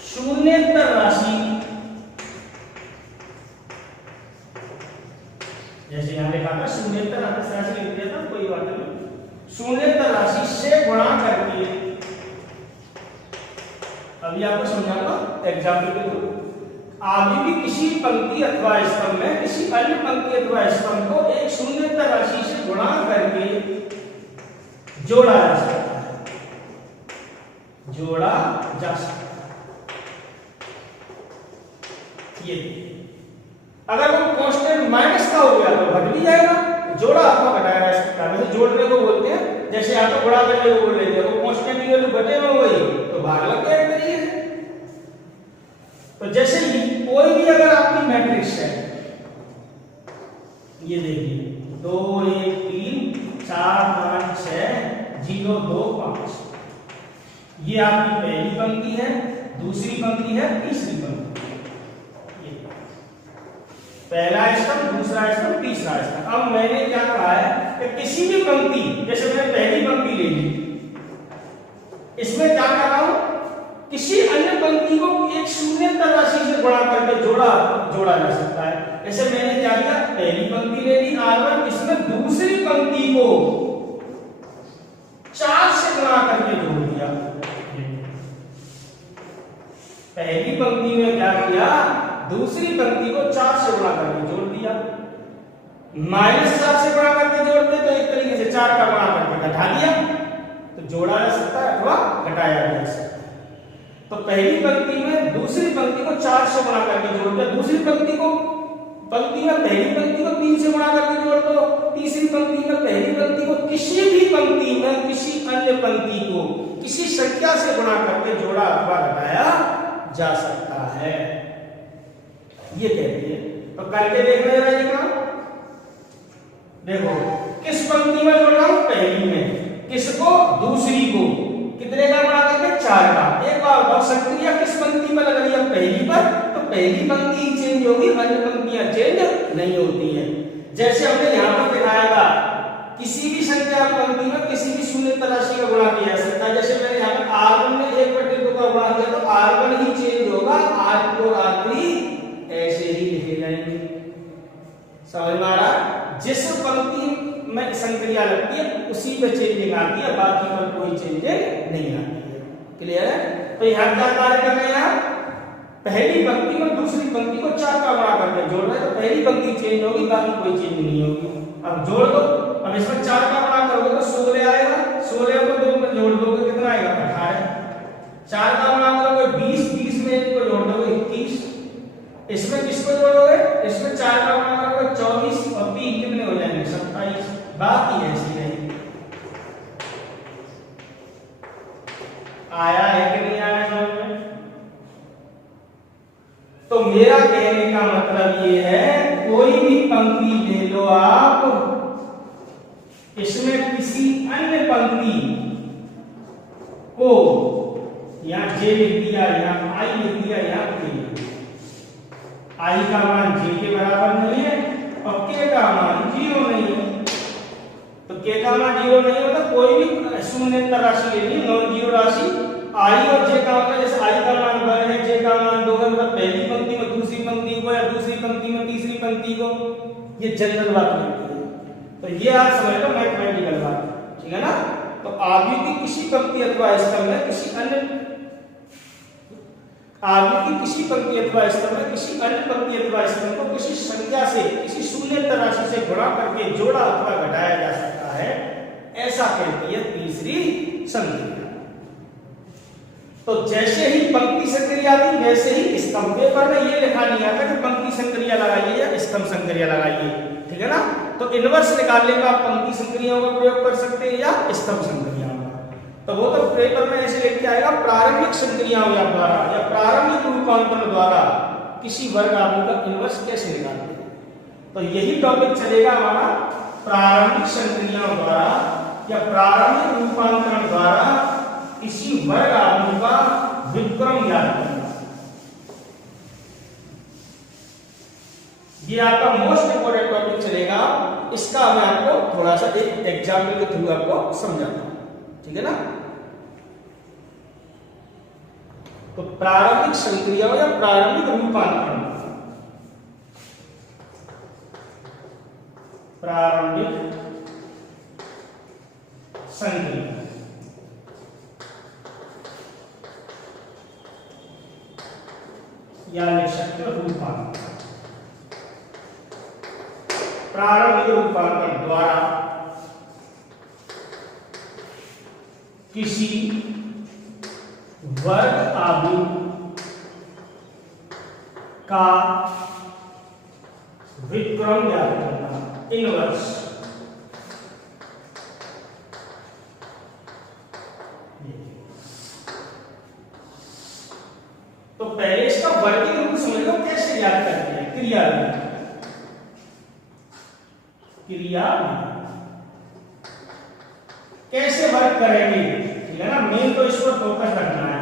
शून्येतर राशि, जैसे यहां लिखा था शून्येतर राशि लिख दिया था, कोई बात नहीं, शून्येतर राशि से गुणा करके, अभी आपको समझाऊंगा एग्जाम्पल के थ्रू, आगे भी किसी पंक्ति अथवा स्तंभ में किसी अन्य पंक्ति अथवा स्तंभ को एक शून्येतर राशि से गुणा करके जोड़ा जा सकता है, जोड़ा जा सकता है। ये अगर वो कांस्टेंट माइनस का हो गया तो घट भी जाएगा, जोड़ा अथवा घटाया जा सकता है। वैसे जोड़ने को बोलते हैं, जैसे आप तो गुणा करने को बोल रहे थे, वो कांस्टेंट की वैल्यू घटे में वही तो भाग लग गया एक तरीके से। तो जैसे कोई भी अगर आपकी मैट्रिक्स है, ये देखिए 2 1 3 4 5 6 0 2 5, ये आपकी पहली पंक्ति है, दूसरी पंक्ति है, तीसरी पंक्ति, ये पहला स्तंभ, दूसरा स्तंभ, तीसरा स्तंभ। अब मैंने क्या कहा है कि किसी भी पंक्ति, जैसे मैंने पहली पंक्ति ले ली, इसमें क्या कर रहा हूं, किसी अन्य पंक्ति को एक शून्येतर राशि से गुणा करके जोड़ा जा सकता है। जैसे मैंने क्या किया, पहली पंक्ति ले ली R1, इसमें दूसरी पंक्ति को 4 से गुणा करके जोड़ दिया। पहली पंक्ति में क्या किया, दूसरी पंक्ति को 4 से गुणा करके जोड़ दिया। -4 से गुणा करके जोड़ते तो एक तरीके से 4 का गुणा करके घटा दिया, तो जोड़ा जा सकता है अथवा घटाया जा सकता है। तो पहली पंक्ति में दूसरी पंक्ति को 4 से गुणा करके जोड़ दिया, दूसरी पंक्ति में पहली पंक्ति को 3 से गुणा करके जोड़ दो, तीसरी पंक्ति में पहली पंक्ति को किसी भी पंक्ति में किसी अन्य पंक्ति को किसी संख्या से गुणा करके जोड़ा अथवा घटाया जा सकता है, ये कहती है। तो करके देखने जरा ये काम, देखो किस पंक्ति में जोड़ रहा हूं, पहली में, किसको, दूसरी को, कितने का गुणा करके, 4 का। एक बार बताओ संक्रिया किस पंक्ति पर लग रही है, पहली पर, तो पहली पंक्ति चेंज होगी, अन्य पंक्तियां चेंज नहीं होती है। जैसे हमने यहां पर दिखाया था, किसी भी संख्या पंक्ति में किसी भी शून्येतर राशि का गुणा किया जा सकता है। जैसे मैंने यहां पर R1 में 1/2 का गुणा किया तो R1 ही चेंज होगा, R2 और R3 ऐसे ही लिखे जाएंगे। समझ में आ रहा, जिस पंक्ति में संक्रिया लगती है उसी पे चेंजिंग आती है, बाकी पर कोई चेंजिंग नहीं आती है। क्लियर है? तो यहां क्या कार्य कर रहे हैं, पहली पंक्ति में दूसरी पंक्ति को 4 का गुणा करके जोड़ रहे हैं, तो पहली पंक्ति चेंज होगी, बाकी कोई चेंज नहीं होगी। अब जोड़ दो, अब इसमें 4 का गुणा करोगे तो 16 आएगा, 16 को 2 में जोड़ दोगे कितना आएगा, 18। 4 का गुणा करोगे 20, 20 में 1 को जोड़ दोगे 21। इसमें किसको जोड़ोगे, इसमें 4 का गुणा करोगे 24 और 3 कितने हो जाएंगे, 27। बात ही ऐसी रहेगी। आया है कि नहीं आया समझ में? तो मेरा कहने का मतलब ये है, कोई भी पंक्ति ले लो आप, इसमें किसी अन्य पंक्ति को, यहां J लिख दिया, यहां I लिख दिया, यहां K लिख दिया। I का मान J के बराबर नहीं है और K का मान 0 नहीं है। तो K का मान 0 नहीं होता, कोई भी शून्येतर राशि ले ली, नॉन जीरो राशि, I और J का मतलब जैसे I का मान 1 है, J का मान 2 है, मतलब पहली पंक्ति में दूसरी पंक्ति को या दूसरी पंक्ति में तीसरी पंक्ति को, ये जनरल बात नहीं है। तो ये आप समझ लो मैथमेटिकल बात, ठीक है ना? तो आगे की किसी पंक्ति अथवा स्तंभ में किसी अन्य, आगे की किसी पंक्ति अथवा स्तंभ में किसी अन्य पंक्ति अथवा स्तंभ को किसी संख्या से, किसी शून्येतर राशि से गुणा करके जोड़ा अथवा घटाया जा सकता है, ऐसा कहती है तीसरी संक्रिया। तो जैसे ही पंक्ति संक्रिया थी वैसे ही स्तंभ, पेपर में ये लिखा नहीं आता कि पंक्ति संक्रिया लगाइए या स्तंभ संक्रिया लगाइए, ठीक है ना? तो इनवर्स निकालने का आप पंक्ति संक्रियाओं का प्रयोग कर सकते हैं या स्तंभ संक्रियाओं का। तो वो तो पेपर में ऐसे लेके आएगा, प्रारंभिक संक्रियाओं या द्वारा या प्रारंभिक रूपांतरण द्वारा किसी वर्ग आदि का इनवर्स कैसे निकालते हैं। तो यही टॉपिक चलेगा हमारा, प्रारंभिक संक्रियाओं द्वारा या प्रारंभिक रूपांतरण द्वारा किसी वर्ग आव्यूह का व्युत्क्रम ज्ञात करना। ये आपका मोस्ट इंपोर्टेंट टॉपिक चलेगा, इसका मैं आपको थोड़ा सा एक एग्जाम्पल के थ्रू आपको समझाता हूं, ठीक है ना। तो प्रारंभिक संक्रिया या प्रारंभिक रूपांतरण, प्रारंभिक संक्रिया या लिख सकते हो रूपांतरण। प्रारंभिक रूपांतरण द्वारा किसी वर्ग आव्यूह का व्युत्क्रम ज्ञात करना, इनवर्स। तो पहले इसका वर्गीय रूप समझ लो, कैसे ज्ञात करते हैं। क्रिया कैसे वर्क करेंगे, ठीक है ना। मेन तो इस पर फोकस रखना है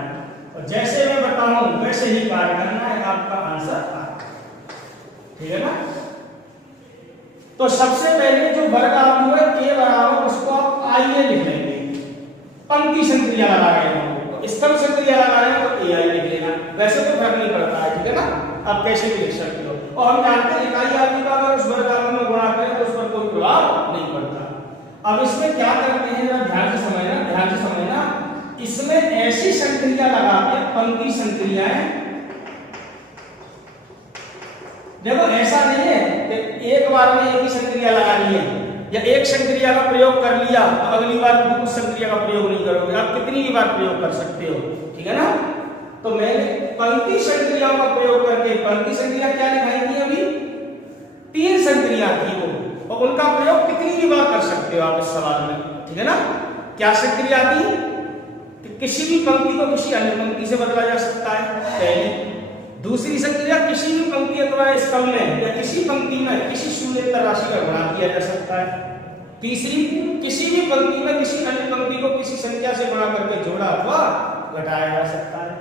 और जैसे मैं बताऊं वैसे ही कार्य करना है, आपका आंसर आएगा, ठीक है ना। तो सबसे पहले जो वर्ग आव्यूह है ए बराबर, उसको आप आइए लिख लेंगे। पंक्ति संक्रिया लगा रहे हैं तो स्तंभ संक्रिया लगा रहे हैं तो ए आई लिख लेना, वैसे तो फर्क नहीं पड़ता है, ठीक है ना। आप कैसे भी लिख सकते हो। और हम जानते हैं इकाई आव्यूह का अगर उस वर्ग आव्यूह में गुणा करें तो उस पर कोई प्रभाव नहीं पड़ता। अब इसमें क्या करते हैं, जरा ध्यान से समझना। इसमें ऐसी संक्रिया लगाते हैं, पंक्ति संक्रियाएं। देखो ऐसा नहीं है कि एक बार में एक ही संक्रिया लगानी है या एक संक्रिया का प्रयोग कर लिया तो अगली बार उस संक्रिया का प्रयोग नहीं करोगे, आप कितनी भी बार प्रयोग कर सकते हो, ठीक है ना। तो मैंने पंक्ति संक्रियाओं का प्रयोग करके, पंक्ति संक्रिया क्या लिखाई थी अभी, 3 संक्रिया थी वो, और उनका प्रयोग कितनी भी बार कर सकते हो आप इस सवाल में, ठीक है ना। क्या संक्रिया थी कि किसी भी पंक्ति को किसी अन्य पंक्ति से बदला जा सकता है, पहली। दूसरी संक्रिया, किसी भी पंक्ति अथवा स्तंभ में या किसी पंक्ति में किसी शून्येतर राशि का गुणा किया जा सकता है। तीसरी, किसी भी पंक्ति में किसी अन्य पंक्ति को किसी संख्या से गुणा करके जोड़ा अथवा घटाया जा सकता है।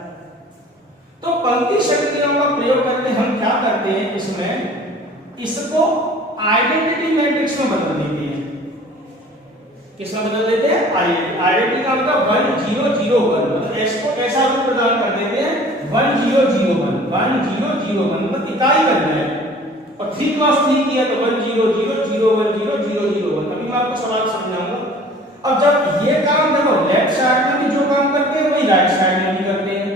तो पंक्ति संक्रियाओं का प्रयोग करके हम क्या करते हैं, इसमें इसको आइडेंटिटी मैट्रिक्स में बदल देते हैं। किसमें बदल देते हैं, आइडेंटिटी का मतलब 1 0 0 1, मतलब इसको ऐसा रूप प्रदान कर देते हैं 1 0 0 1 1 0 0 1, मतलब इकाई बन जाए। और 3 क्रॉस 3 किया तो 1 0 0 0 1 0 0 0 1। अभी मैं आपको सवाल समझाऊंगा। अब जब ये काम देखो लेफ्ट साइड में भी जो काम करते हैं वही राइट साइड में भी करते हैं,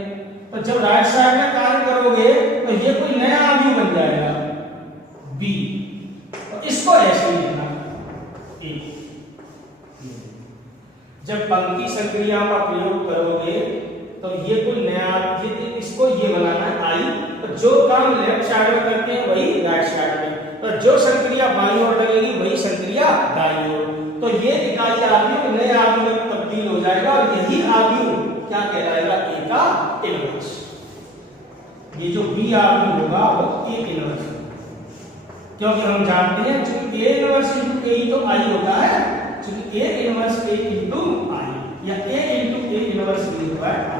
तो जब राइट साइड में कार्य करोगे तो ये कोई नया आव्यूह बन जाएगा बी, तो इसको ऐसे लिखना ए। जब पंक्ति संक्रियाओं का प्रयोग करोगे तो ये कोई नया, इसको ये बनाना है आई, तो जो काम लेफ्ट साइड में करते हैं वही राइट साइड में, तो जो संक्रिया बाईं ओर लगेगी वही संक्रिया दाईं ओर, तो ये इकाई आव्यूह नए आव्यूह में तब्दील हो जाएगा और यही आव्यूह क्या कहलाएगा, ए का इनवर्स। ये जो बी आव्यूह होगा वो ए इनवर्स, क्योंकि हम जानते हैं चूंकि ए इनवर्स इनटू ए तो आई होता है, चूंकि A inverse A into I या A into A inverse B होता है।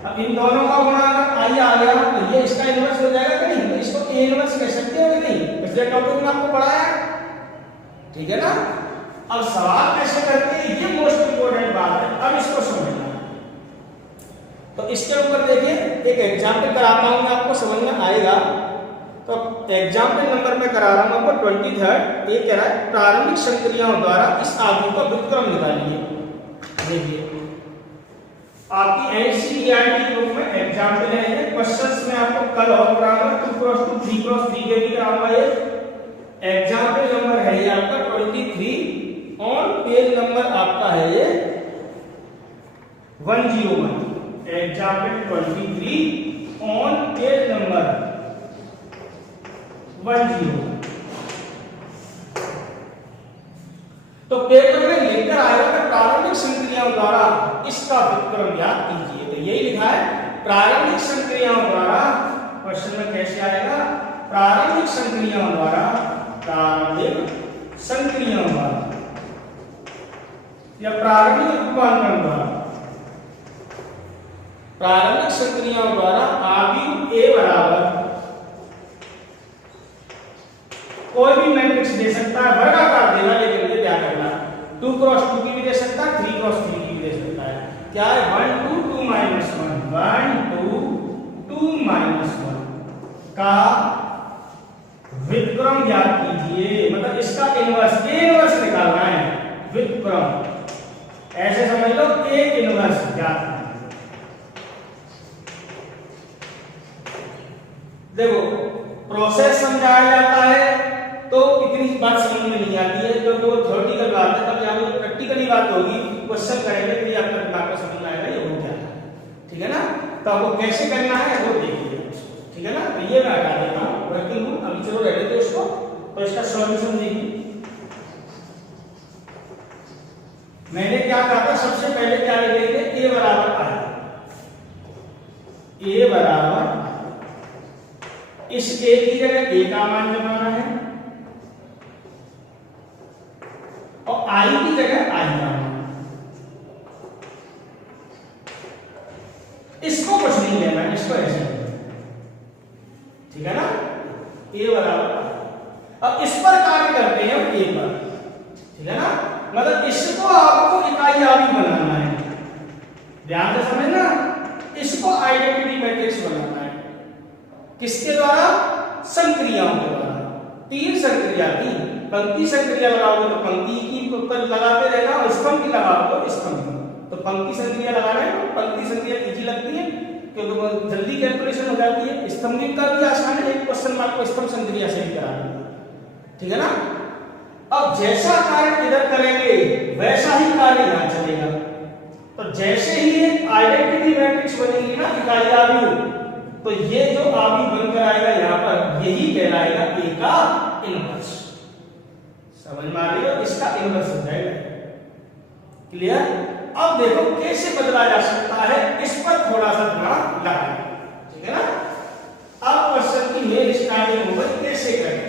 अब इन दोनों का गुणा अगर आई आ गया तो ये इसका इनवर्स हो जाएगा कि नहीं, तो इसको ए इनवर्स कह सकते हो कि नहीं, पिछले टॉपिक में आपको पढ़ाया, ठीक है ना। अब सवाल कैसे करते हैं ये मोस्ट इंपोर्टेंट बात है, अब इसको समझना। तो इसके ऊपर देखिए एक एग्जाम्पल कराता हूं मैं, आपको समझ में आएगा। तो एग्जाम्पल नंबर में करा रहा हूं आपको 23। ये कह रहा है प्रारंभिक संक्रियाओं द्वारा इस आव्यूह का व्युत्क्रम निकालिए। देखिए आपकी एनसीईआरटी बुक में एग्जाम्पल है, ये क्वेश्चंस में आपको कल और कराऊंगा 2 क्रॉस 2 3 क्रॉस 3 के भी कराऊंगा। ये एग्जाम्पल नंबर है ये आपका 23 और पेज नंबर आपका है ये 101। Example 23 on page number 101। तो पेपर में लिखकर आएगा कि प्रारंभिक संक्रियाओं द्वारा इसका व्युत्क्रम ज्ञात कीजिए, तो यही लिखा है प्रारंभिक संक्रियाओं द्वारा। क्वेश्चन में कैसे आएगा, प्रारंभिक संक्रियाओं द्वारा, प्रारंभिक संक्रियाओं द्वारा या प्रारंभिक रूपांतरण द्वारा, प्रारंभिक संक्रियाओं द्वारा आव्यूह ए बराबर कोई भी मैट्रिक्स दे सकता है, वर्गाकार देना, लेकिन मुझे क्या करना, 2 क्रॉस 2 की भी दे सकता है, 3 क्रॉस 3 की भी दे सकता है। क्या है 1 2 2 माइनस 1 1 2 2 माइनस 1 का व्युत्क्रम ज्ञात कीजिए, मतलब इसका इनवर्स, ए इनवर्स निकालना है, व्युत्क्रम ऐसे समझ लो, ए इनवर्स ज्ञात कीजिए। देखो प्रोसेस समझाया जाता है तो इतनी बात समझ में नहीं आती है, क्योंकि वो थ्योरेटिकल बात है, तब यहाँ प्रैक्टिकली बात होगी, क्वेश्चन करेंगे तो ये आपका दिमाग में समझ में आएगा ये हो क्या है, ठीक है ना। तो आपको कैसे करना है वो देखिए, ठीक है ना। तो ये मैं हटा देता हूँ, वर्किंग हूँ अभी, चलो रहने दो इसको। तो इसका सॉल्यूशन देखिए, मैंने क्या कहा था, सबसे पहले क्या लिखेंगे, ए बराबर आई, ए बराबर इस ए की जगह ए का मान जमाना है और आई की जगह आई का मान, इसको कुछ नहीं लेना, इसको ऐसे, ठीक है ना। ए बराबर, अब इस पर कार्य करते हैं हम ए पर, ठीक है ना। मतलब इसको आपको इकाई आव्यूह बनाना है, ध्यान से समझना, इसको आइडेंटिटी मैट्रिक्स बनाना है, किसके द्वारा, संक्रियाओं के द्वारा। 3 संक्रिया थी, पंक्ति संक्रिया लगाओगे तो पंक्ति की ऊपर लगाते रहना, और स्तंभ की लगाओगे तो स्तंभ की। तो पंक्ति संक्रिया लगाना है, पंक्ति संक्रिया इजी लगती है क्योंकि वो जल्दी कैलकुलेशन हो जाती है, स्तंभ का भी आसान है, एक क्वेश्चन मार्क को स्तंभ संक्रिया से भी करा देंगे, ठीक है ना। अब जैसा कार्य इधर करेंगे वैसा ही कार्य यहां चलेगा। तो जैसे ही आइडेंटिटी मैट्रिक्स बनेगी ना इकाई आव्यूह, तो ये जो आव्यूह बनकर आएगा यहां पर, यही कहलाएगा ए का इनवर्स। समझ में आ रही हो, इसका इनवर्स हो जाएगा, क्लियर। अब देखो कैसे बदला जा सकता है, इस पर थोड़ा सा दिमाग लगाएं, ठीक है ना। अब क्वेश्चन की मेन स्टार्टिंग हो गई कैसे करें,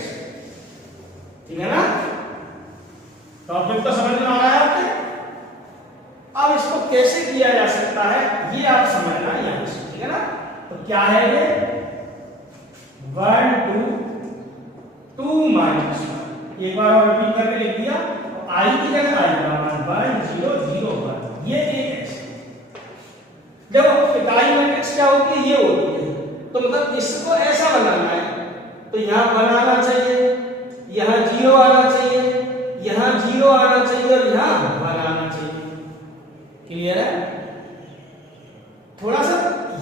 ठीक है ना। टॉपिक तो समझ में आ रहा है आपके। अब इसको कैसे किया जा सकता है ये आप समझना यहां से, ठीक है ना। तो क्या है ये 1 2 2 माइनस 1, एक बार और रिपीट करके लिख दिया, तो आई की जगह आई का मान 1 0 0 1, ये एक है। देखो इकाई मैट्रिक्स क्या होती है, ये होती है, तो मतलब इसको ऐसा बनाना है, तो यहां 1 आना चाहिए, यहां 0 आना चाहिए, यहां 0 आना चाहिए और यहां 1 आना चाहिए, क्लियर है। थोड़ा सा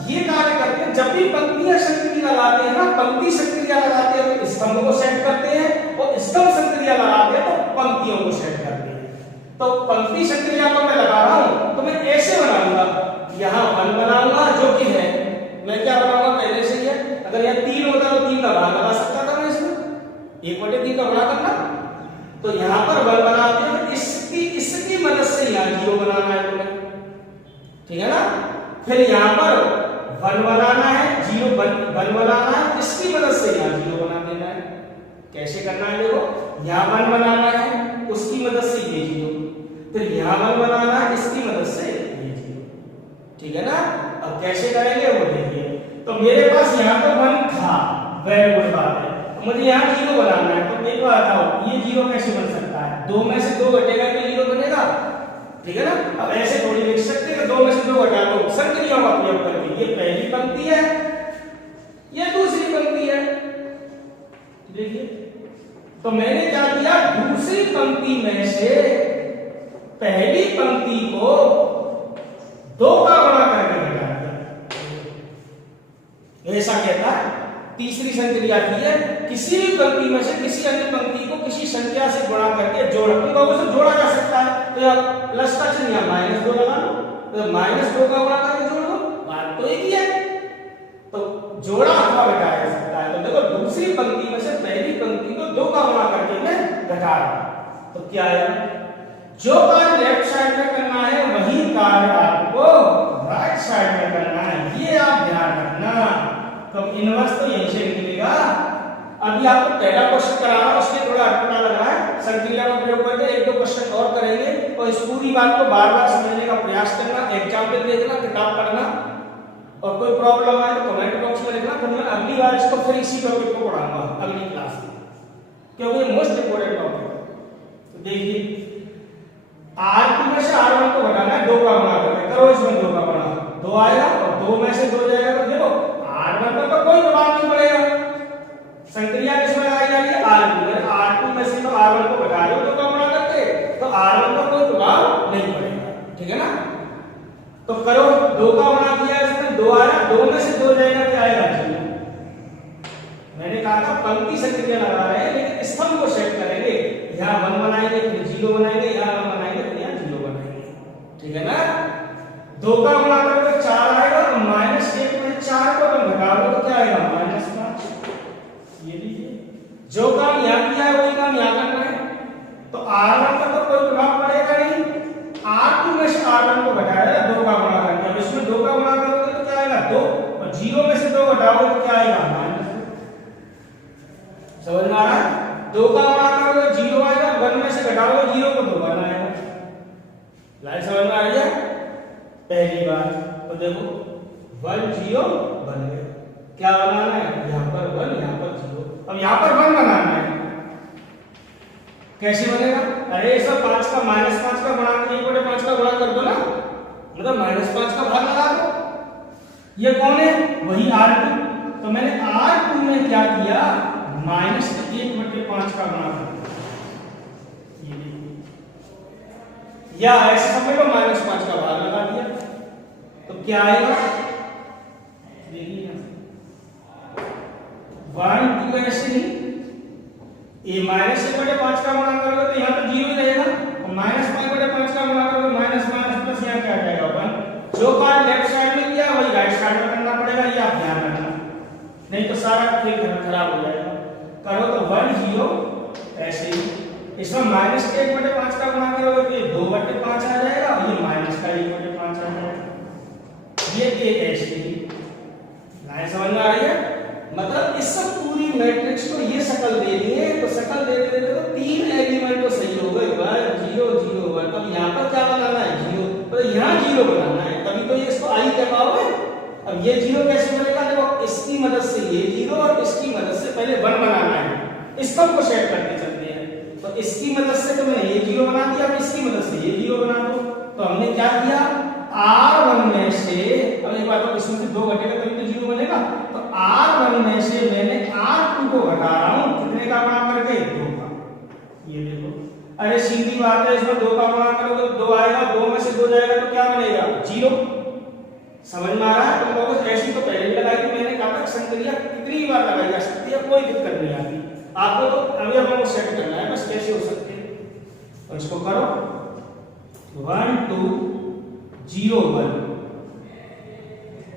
ये कार्य करते हैं, जब भी पंक्तियां संक्रिया लगाते हैं ना, पंक्ति संक्रिया लगाते हैं तो स्तंभ को सेट करते हैं, और स्तंभ संक्रिया लगाते हैं तो पंक्तियों को सेट करते हैं। तो पंक्ति संक्रिया को मैं लगा रहा हूं तो मैं ऐसे बनाऊंगा, यहां 1 बनाऊंगा जो कि है, मैं क्या बनाऊंगा पहले से ही है, अगर यहां 3 होता तो 3 का भाग लगा सकता था मैं इसमें, 1/3 का गुणा करना, तो यहां पर 1 बनाते हैं, इसकी मदद से यहां 0 बनाना है तुम्हें, ठीक है ना। फिर यहां पर 1 बनाना है, 0 1 बनाना है, इसकी मदद से यहां 0 बना देना है। कैसे करना है, देखो यहां 1 बनाना है, उसकी मदद से ये 0, फिर यहां 1 बनाना है, इसकी मदद से ये 0, ठीक है ना। अब कैसे करेंगे वो देखिए। तो मेरे पास यहां पर 1 था, वेरी गुड बात है, मुझे यहां 0 बनाना है, तो देखो बताओ ये 0 कैसे बन सकता है, 2 में से 2 घटेगा तो 0 बनेगा, ठीक है ना। अब ऐसे थोड़ी लिख सकते हैं कि 2 में से 2 घटा दो, संक्रियाओं का प्रयोग करके, ये पहली पंक्ति है, ये दूसरी पंक्ति है, देखिए। तो मैंने क्या किया, दूसरी पंक्ति में से पहली पंक्ति को 2 का गुणा करके घटा दिया, ऐसा कहता है। तीसरी संक्रिया की है, किसी भी पंक्ति में से किसी अन्य पंक्ति को किसी संख्या से गुणा करके जोड़ा जा सकता है। तो यहाँ प्लस का चिन्ह या -2 लगा लो, तो -2 का गुणा करके जोड़ दो, बात तो एक ही है। तो जोड़ा अथवा घटाया जा सकता है। तो देखो दूसरी पंक्ति में से पहली पंक्ति को 2 का गुणा करके मैं घटा रहा, तो क्या है, जो कार्य लेफ्ट साइड में करना है वही कार्य आपको राइट साइड में करना है, ये आप ध्यान रखना। तो इनवर्स तो यहीं से निकलेगा, अभी आपको पहला क्वेश्चन करा रहा हूं, उसके थोड़ा अटपटा लग रहा है, संक्रिया का प्रयोग करके एक दो क्वेश्चन और करेंगे और इस पूरी बात को बार-बार समझने का प्रयास करना, एग्जाम्पल देखना, किताब पढ़ना और कोई प्रॉब्लम आए तो कमेंट बॉक्स में लिखना, फिर मैं अगली बार इसको फिर इसी टॉपिक को पढ़ाऊंगा अगली क्लास में, क्योंकि ये मोस्ट इंपोर्टेंट टॉपिक है। तो देखिए R2 में से R1 को घटाना है 2 का गुणा करके, करो इसमें 2 का गुणा, 2 आएगा और 2 में से 2 जाएगा तो देखो R1 पर तो कोई प्रभाव नहीं पड़ेगा, संक्रिया किसमें लगाई जा रही है R2 में, R2 में से तो R1 को घटा रहे हो 2 का गुणा करके, तो R1 पर कोई प्रभाव नहीं पड़ेगा, ठीक है ना। तो करो 2 का गुणा किया, इसमें 2 आया, 2 में से 2 जाएगा क्या आएगा 0। मैंने कहा था पंक्ति संक्रिया लगा रहे हैं लेकिन स्तंभ को सेट करेंगे, यहाँ 1 बनाएंगे फिर 0 बनाएंगे, यहाँ 1 बनाएंगे फिर यहाँ 0 बनाएंगे, ठीक है ना। 2 का गुणा करके 4 आएगा तो -1 में 4 को तुम घटाओगे तो क्या आएगा -5। ये लीजिए जो काम यहाँ किया है वही काम यहाँ करना है, तो R1 पर तो कोई प्रभाव पड़ेगा नहीं, R2 में से R1 को घटाया 2 का गुणा करके, अब इसमें 2 का गुणा करोगे तो क्या आएगा 2 और 0 में से 2 घटाओगे तो क्या आएगा -2। समझ में आ रहा है, 2 का गुणा करोगे 0 आएगा, 1 में से घटाओगे 0 को 2 बना आएगा। लाइन समझ में आ रही है। पहली बात तो देखो 1 0 बन गए, क्या बनाना है यहाँ पर 1 यहाँ पर 0, अब यहाँ पर 1 बनाना है, कैसे बनेगा, अरे सब 5 का -5 का गुणा 1/5 का गुणा कर दो ना, मतलब -5 का भाग लगा दो। ये कौन है, वही R2, तो मैंने R2 में क्या किया -1/5 का गुणा कर दिया, या ऐसे समझ लो -5 का भाग लगा दिया, तो क्या आएगा देखिए 1 2 ऐसे नहीं, ये -1/5 का गुणा करोगे तो यहाँ तो 0 ही रहेगा, और -5/5 का गुणा करोगे माइनस प्लस यहाँ क्या आ जाएगा 1, जो कार्ड लेफ्ट साइड में किया वही राइट साइड में करना पड़ेगा, ये आप ध्यान रखना, नहीं तो सारा खेल खराब हो जाएगा। करो तो 1 0 ऐसे ही, इसमें -1/5 का गुणा करोगे तो ये 2/5 आ जाएगा और ये माइनस का 1/5 आ जाएगा, ये ऐसे ही। लाइन समझ में आ रही है, मतलब इस सब पूरी मैट्रिक्स को ये शक्ल देनी है, तो शक्ल देते तो 3 एलिमेंट तो सही हो गए 1 0 0 1, अब यहाँ पर क्या बनाना है 0, तो यहाँ 0 बनाना है, तभी तो ये इसको आई कह पाओगे। अब ये 0 कैसे बनेगा, देखो इसकी मदद से ये 0 और इसकी मदद से पहले 1 बनाना है, स्तंभ को सेट करते चलते हैं, तो इसकी मदद से तो मैंने ये 0 बना दिया, अब इसकी मदद से ये 0 बना दो, तो हमने क्या किया R1 में से, अब एक बात, इसमें से 2 घटेगा तभी तो 0 बनेगा, तो R1 में से मैंने R2 को घटा रहा हूं, कितने का गुणा करके 2 का, ये देखो, अरे सीधी बात है, इसमें 2 का गुणा करोगे तो 2 आएगा, 2 में से 2 जाएगा तो क्या बनेगा 0। समझ में आ रहा है, तुम लोगों को ऐसी तो पहले भी लगाई थी, मैंने कहा था संक्रिया कितनी बार लगाई जा सकती है, कोई दिक्कत नहीं आती, आपको तो अभी हमको सेट करना है बस कैसे हो सकते हैं, तो इसको करो 1 2 0 1,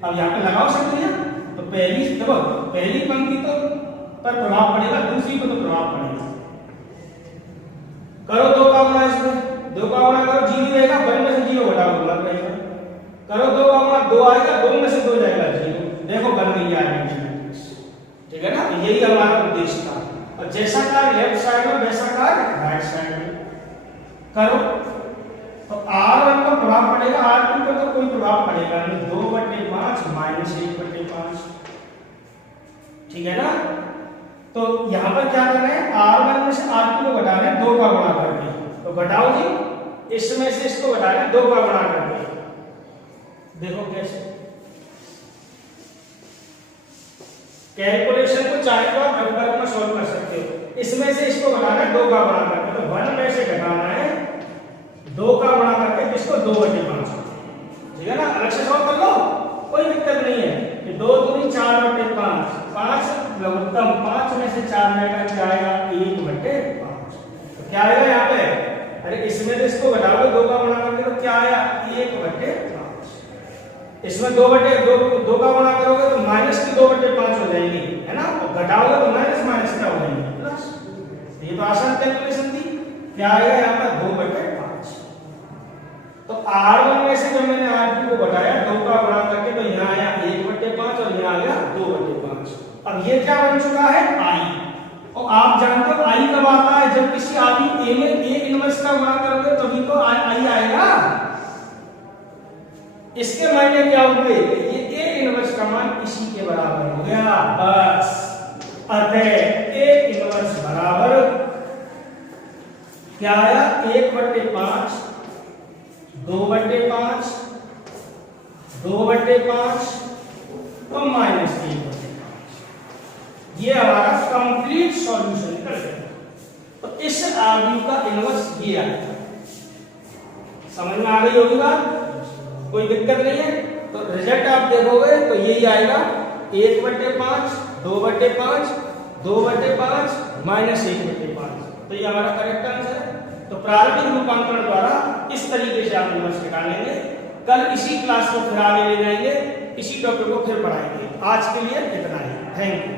अब यहाँ पे लगाओ संक्रिया, तो पहली देखो पहली पंक्ति तो पर प्रभाव पड़ेगा, दूसरी को तो प्रभाव पड़ेगा, करो 2 का गुणा, इसमें 2 का गुणा करो 0 रहेगा, 1 में से 0 घटाओ गुणा रहेगा, करो 2 का गुणा 2 आएगा, 2 में से 2 जाएगा 0, देखो बन गई आइडेंटिटी मैट्रिक्स, ठीक है ना, यही हमारा उद्देश्य था, और जैसा कार्य लेफ्ट साइड में वैसा कार्य राइट साइड में करो, तो R1 पर प्रभाव पड़ेगा, R2 पर तो कोई प्रभाव पड़ेगा नहीं, 2/5 -1/5, ठीक है ना। तो यहाँ पर क्या करना है, R1 में से R2 को घटाना है 2 का गुणा करके, तो घटाओ जी, इसमें से इसको घटाना है 2 का गुणा करके, देखो कैसे, कैलकुलेशन को चाहे तो आप नंबर में सॉल्व कर सकते हो, इसमें से इसको घटाना है 2 का गुणा करके, तो 1 में से घटाना है 2 का गुणा करके, इसको 2/5, ठीक है ना, अलग से सॉल्व कर लो कोई दिक्कत नहीं है, कि 2 दूनी 4/5, 5 लघुत्तम, 5 में से 4 जाएगा क्या आएगा 1/5, तो क्या आएगा यहाँ पे, अरे इसमें से इसको घटाओगे 2 का गुणा करके तो क्या आया 1/5, इसमें 2 का गुणा करोगे तो माइनस की 2/5 हो जाएगी, है ना, और घटाओगे तो माइनस क्या हो जाएगी प्लस, ये तो आसान कैलकुलेशन थी, क्या आएगा यहाँ पर 2/5, तो R1 में से जब मैंने R2 को घटाया 2 का गुणा करके, तो यहाँ आया 1/5 और यहाँ आ गया 2/5, अब ये क्या बन चुका है I, और आप जानते हो आई कब आता है, जब किसी आदमी ए में ए इनवर्स का गुणा करोगे तभी तो आई आएगा। इसके मायने क्या हुए, ये ए इनवर्स का मान इसी के बराबर हो गया बस। अतः ए इनवर्स बराबर क्या आया, 1/5, 2/5, 2/5 और -1/5। ये हमारा कंप्लीट सॉल्यूशन निकल गया। तो इस आरडीयू का इनवर्स ये आएगा। समझ में आ गई होगी बात, कोई दिक्कत नहीं है। तो रिजल्ट आप देखोगे तो यही आएगा 1/5, 2/5, 2/5 -1/5। तो ये हमारा करेक्ट आंसर है। तो प्रारंभिक रूपांतरण द्वारा इस तरीके से आप इनवर्स निकालेंगे। कल इसी क्लास को फिर आगे ले जाएंगे, इसी टॉपिक को फिर पढ़ाएंगे। आज के लिए इतना ही, थैंक यू।